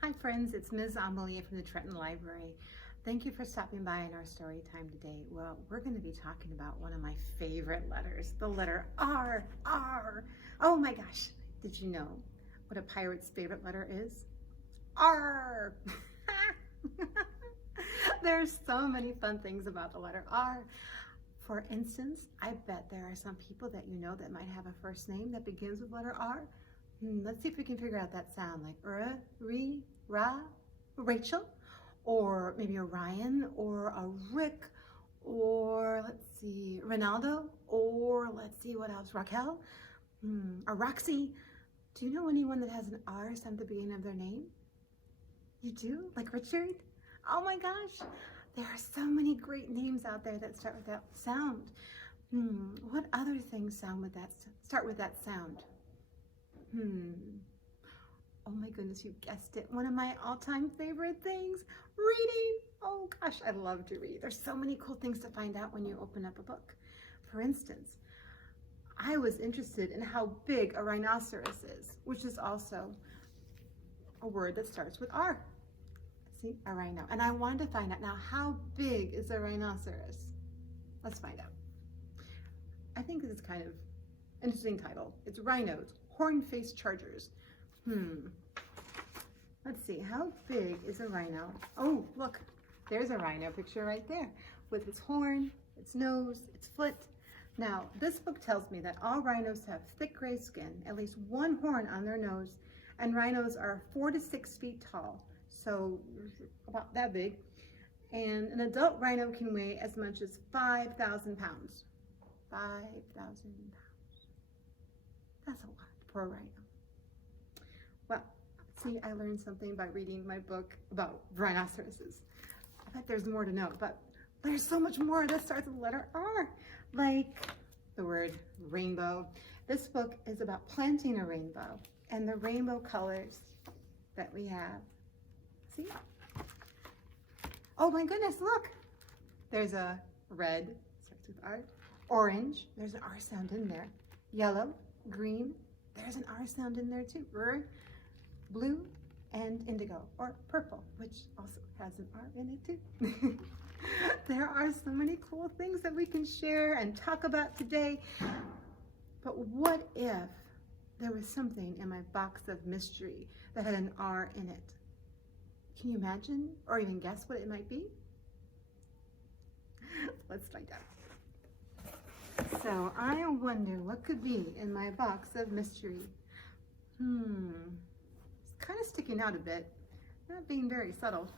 Hi friends, it's Ms. Amelia from the Trenton Library. Thank you for stopping by in our story time today. Well, we're going to be talking about one of my favorite letters, the letter R. R. Oh my gosh, did you know what a pirate's favorite letter is? R. There's so many fun things about the letter R. For instance, I bet there are some people that you know that might have a first name that begins with letter R. Let's see if we can figure out that sound, like Ra, Rachel, or maybe a Ryan, or a Rick, or let's see, Ronaldo, or let's see what else, Raquel, or Roxy. Do you know anyone that has an R sound at the beginning of their name? You do? Like Richard? Oh my gosh, there are so many great names out there that start with that sound. What other things start with that sound? Oh my goodness, you guessed it. One of my all-time favorite things, reading. Oh gosh, I love to read. There's so many cool things to find out when you open up a book. For instance, I was interested in how big a rhinoceros is, which is also a word that starts with R. See, a rhino. And I wanted to find out now, how big is a rhinoceros? Let's find out. I think this is kind of interesting title. It's Rhinos, Horn-Faced Chargers. Let's see, how big is a rhino? Oh, look, there's a rhino picture right there with its horn, its nose, its foot. Now, this book tells me that all rhinos have thick gray skin, at least one horn on their nose, and rhinos are 4 to 6 feet tall, so about that big. And an adult rhino can weigh as much as 5,000 pounds. 5,000 pounds. That's a lot for a rhino. Well, see, I learned something by reading my book about rhinoceroses. I bet there's more to know, but there's so much more that starts with the letter R, like the word rainbow. This book is about planting a rainbow and the rainbow colors that we have. See? Oh my goodness, look! There's a red, starts with R, orange, there's an R sound in there, yellow, green, there's an R sound in there too, blue, and indigo, or purple, which also has an R in it too. There are so many cool things that we can share and talk about today, but what if there was something in my box of mystery that had an R in it? Can you imagine or even guess what it might be? Let's find out. So I wonder what could be in my box of mystery. It's kind of sticking out a bit, not being very subtle.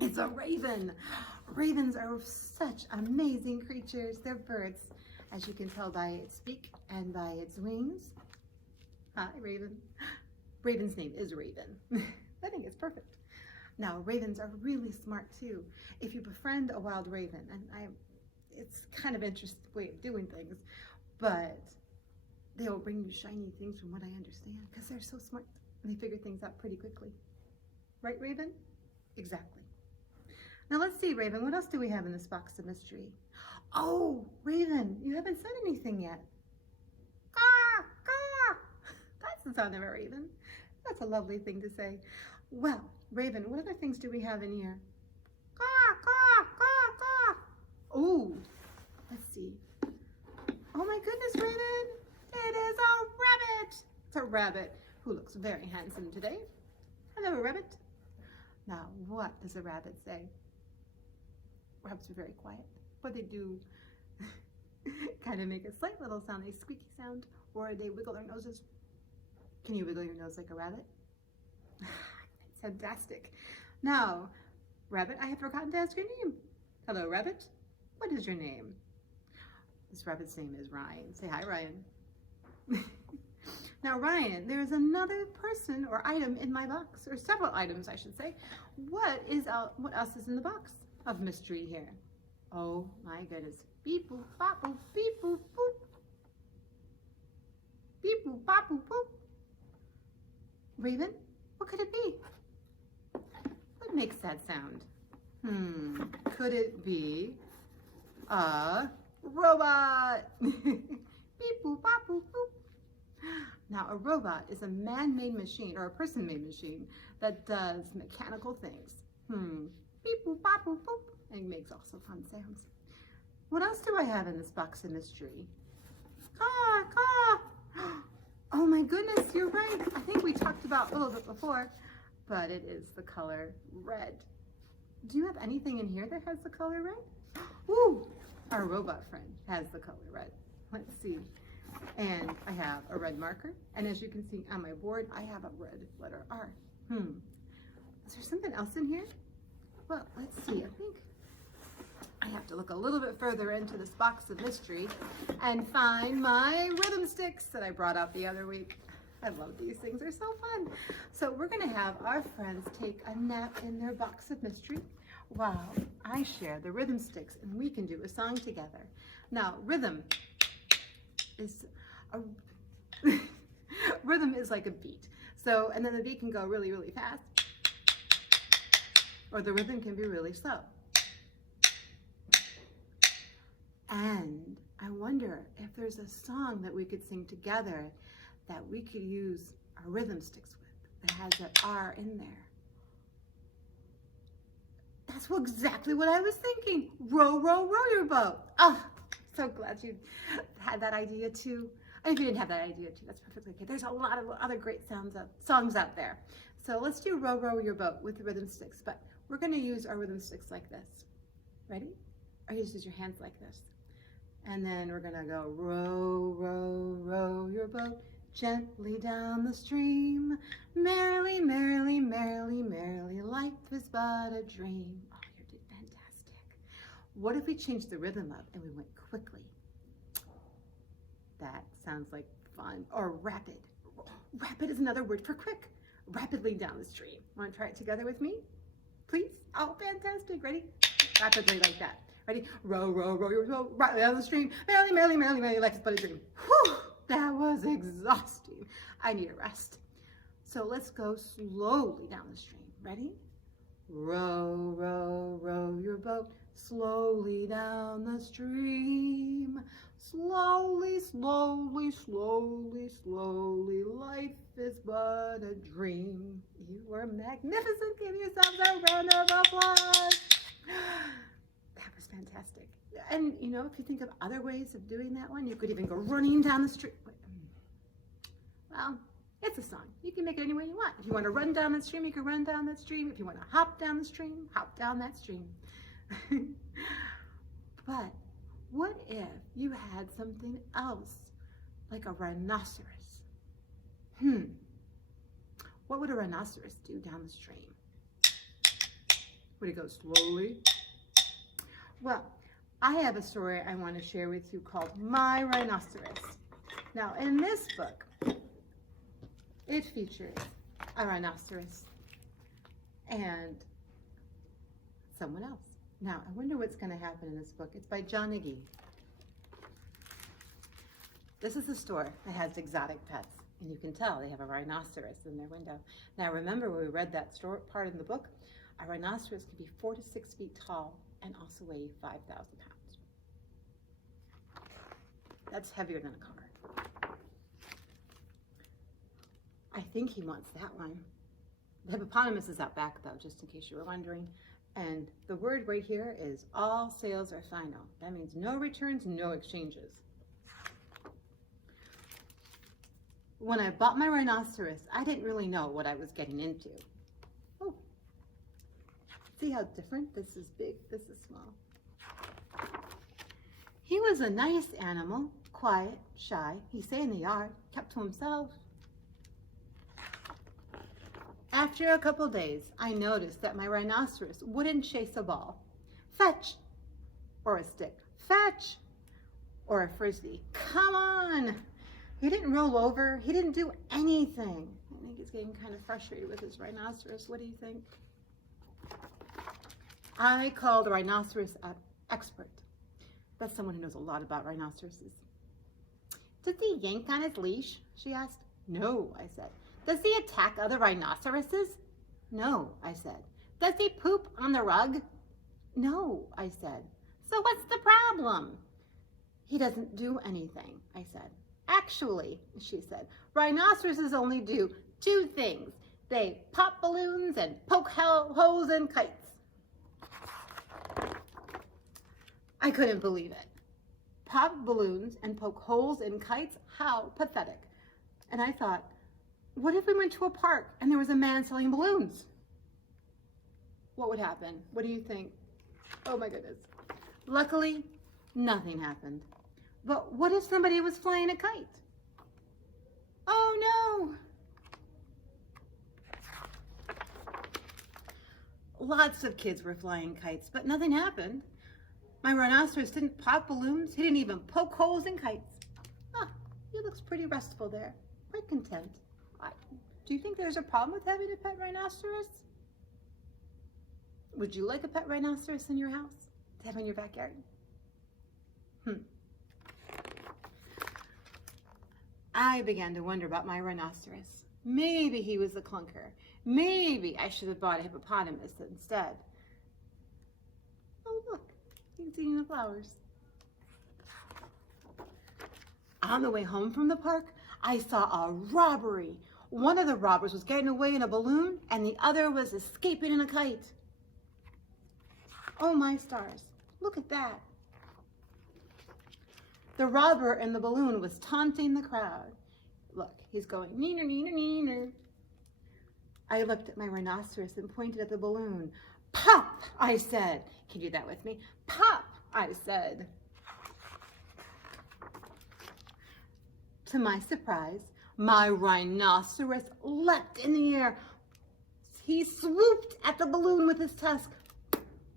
It's a raven. Ravens are such amazing creatures. They're birds, as you can tell by its beak and by its wings. Hi, Raven. Raven's name is Raven. I think it's perfect. Now, ravens are really smart too. If you befriend a wild raven, and it's kind of an interesting way of doing things, but they will bring you shiny things from what I understand, because they're so smart and they figure things out pretty quickly. Right, Raven? Exactly. Now let's see, Raven, what else do we have in this box of mystery? Oh, Raven, you haven't said anything yet. Caw, caw. That's the sound of a raven. That's a lovely thing to say. Well, Raven, what other things do we have in here? Caw, caw, caw, caw. Oh, let's see. Oh my goodness, Raven, it is a rabbit. It's a rabbit who looks very handsome today. Hello, rabbit. Now, what does a rabbit say? Rabbits are very quiet, but they do kind of make a slight little sound, a squeaky sound, or they wiggle their noses. Can you wiggle your nose like a rabbit? It's fantastic. Now, Rabbit, I have forgotten to ask your name. Hello, Rabbit. What is your name? This rabbit's name is Ryan. Say hi, Ryan. Now, Ryan, there is another person or item in my box, or several items, I should say. What else is in the box of mystery here? Oh my goodness. Beep boop bop boop beep boop boop. Beep boop bop boop boop. Raven, what could it be? What makes that sound? Could it be a robot? Beep boop bop boop boop. Now, a robot is a man-made machine or a person-made machine that does mechanical things. Beep, boop, bop, boop, boop, and makes also fun sounds. What else do I have in this box of mystery? Caw, caw. Oh my goodness, you're right. I think we talked about a little bit before, but it is the color red. Do you have anything in here that has the color red? Ooh, our robot friend has the color red. Let's see. And I have a red marker, and as you can see on my board, I have a red letter R. Is there something else in here? Well, let's see. I think I have to look a little bit further into this box of mystery and find my rhythm sticks that I brought out the other week. I love these things. They're so fun. So we're going to have our friends take a nap in their box of mystery while I share the rhythm sticks, and we can do a song together. Now, rhythm is like a beat. So, and then the beat can go really, really fast, or the rhythm can be really slow. And I wonder if there's a song that we could sing together that we could use our rhythm sticks with that has that R in there. That's exactly what I was thinking. Row, row, row your boat. Oh, so glad you had that idea too. And if you didn't have that idea too, that's perfectly okay. There's a lot of other great songs out there. So let's do row, row your boat with the rhythm sticks, but we're gonna use our rhythm sticks like this. Ready? Or you just use your hands like this. And then we're gonna go row, row, row your boat gently down the stream. Merrily, merrily, merrily, merrily, life is but a dream. Oh, you did fantastic. What if we changed the rhythm up and we went quickly? That sounds like fun. Or rapid. Rapid is another word for quick. Rapidly down the stream. Want to try it together with me? Please? Oh, fantastic. Ready? Rapidly like that. Ready? Row, row, row your boat right down the stream. Merrily, merrily, merrily, merrily, life is but a dream. Whew, that was exhausting. I need a rest. So let's go slowly down the stream. Ready? Row, row, row your boat slowly down the stream. Slowly, slowly, slowly, slowly, life is but a dream. You were magnificent. Give yourselves a round of applause. That was fantastic. And you know, if you think of other ways of doing that one, you could even go running down the street. Well, it's a song. You can make it any way you want. If you want to run down the stream, you can run down that stream. If you want to hop down the stream, hop down that stream. But what if you had something else, like a rhinoceros? What would a rhinoceros do down the stream? Would it go slowly? Well, I have a story I want to share with you called My Rhinoceros. Now, in this book, it features a rhinoceros and someone else. Now, I wonder what's going to happen in this book. It's by Jon Agee. This is a store that has exotic pets, and you can tell they have a rhinoceros in their window. Now, remember when we read that part in the book, a rhinoceros can be 4 to 6 feet tall and also weigh 5,000 pounds. That's heavier than a car. I think he wants that one. The hippopotamus is out back though, just in case you were wondering. And the word right here is all sales are final. That means no returns, no exchanges. When I bought my rhinoceros, I didn't really know what I was getting into. Oh, see how different? This is big, this is small. He was a nice animal, quiet, shy. He stayed in the yard, kept to himself. After a couple days, I noticed that my rhinoceros wouldn't chase a ball. Fetch! Or a stick. Fetch! Or a frisbee. Come on! He didn't roll over. He didn't do anything. I think he's getting kind of frustrated with his rhinoceros. What do you think? I called a rhinoceros expert. That's someone who knows a lot about rhinoceroses. Does he yank on his leash? She asked. No, I said. Does he attack other rhinoceroses? No, I said. Does he poop on the rug? No, I said. So what's the problem? He doesn't do anything, I said. Actually, she said, rhinoceroses only do two things. They pop balloons and poke holes in kites. I couldn't believe it. Pop balloons and poke holes in kites? How pathetic. And I thought, what if we went to a park and there was a man selling balloons? What would happen? What do you think? Oh my goodness. Luckily, nothing happened. But what if somebody was flying a kite? Oh no! Lots of kids were flying kites, but nothing happened. My rhinoceros didn't pop balloons. He didn't even poke holes in kites. Ah, he looks pretty restful there, quite content. Do you think there's a problem with having a pet rhinoceros? Would you like a pet rhinoceros in your house to have in your backyard? I began to wonder about my rhinoceros. Maybe he was a clunker. Maybe I should have bought a hippopotamus instead. Oh, look, he's eating the flowers. On the way home from the park, I saw a robbery. One of the robbers was getting away in a balloon, and the other was escaping in a kite. Oh my stars, look at that. The robber in the balloon was taunting the crowd. Look, he's going, neener, neener, neener. I looked at my rhinoceros and pointed at the balloon. Pop, I said. Can you do that with me? Pop, I said. To my surprise, my rhinoceros leapt in the air. He swooped at the balloon with his tusk.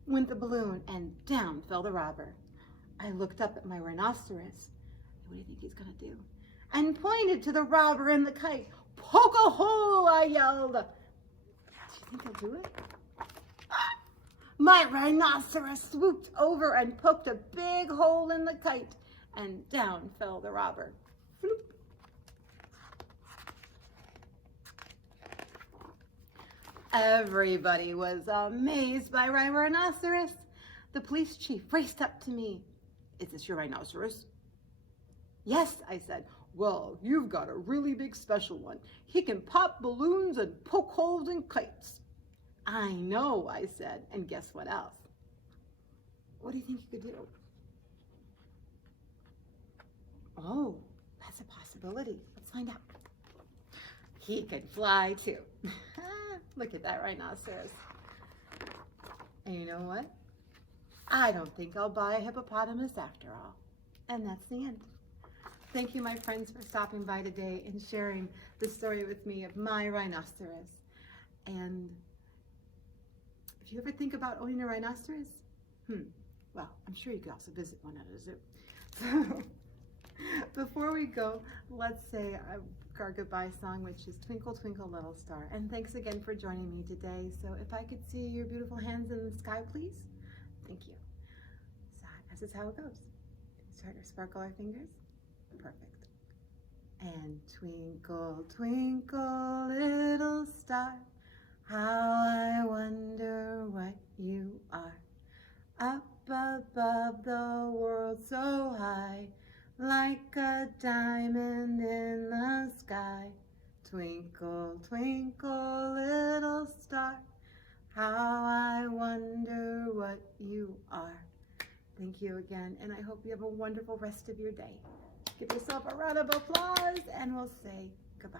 Went the balloon, and down fell the robber. I looked up at my rhinoceros. What do you think he's going to do? And pointed to the robber in the kite. Poke a hole, I yelled. Do you think he'll do it? My rhinoceros swooped over and poked a big hole in the kite, and down fell the robber. Floop. Everybody was amazed by my rhinoceros. The police chief raced up to me. Is this your rhinoceros? Yes, I said. Well, you've got a really big special one. He can pop balloons and poke holes in kites. I know, I said. And guess what else? What do you think he could do? Oh, that's a possibility. Let's find out. He could fly too. Look at that rhinoceros. And you know what? I don't think I'll buy a hippopotamus after all. And that's the end. Thank you, my friends, for stopping by today and sharing the story with me of my rhinoceros. And if you ever think about owning a rhinoceros, well, I'm sure you could also visit one at a zoo. So before we go, let's say our goodbye song, which is Twinkle, Twinkle, Little Star. And thanks again for joining me today. So if I could see your beautiful hands in the sky, please. Thank you. So this is how it goes. Start to sparkle our fingers. Perfect. And twinkle, twinkle, little star, how I wonder what you are. Up above the world so high, like a diamond in the sky. Twinkle, twinkle, little star, how I wonder what you are. Thank you again, and I hope you have a wonderful rest of your day. Give yourself a round of applause, and we'll say goodbye.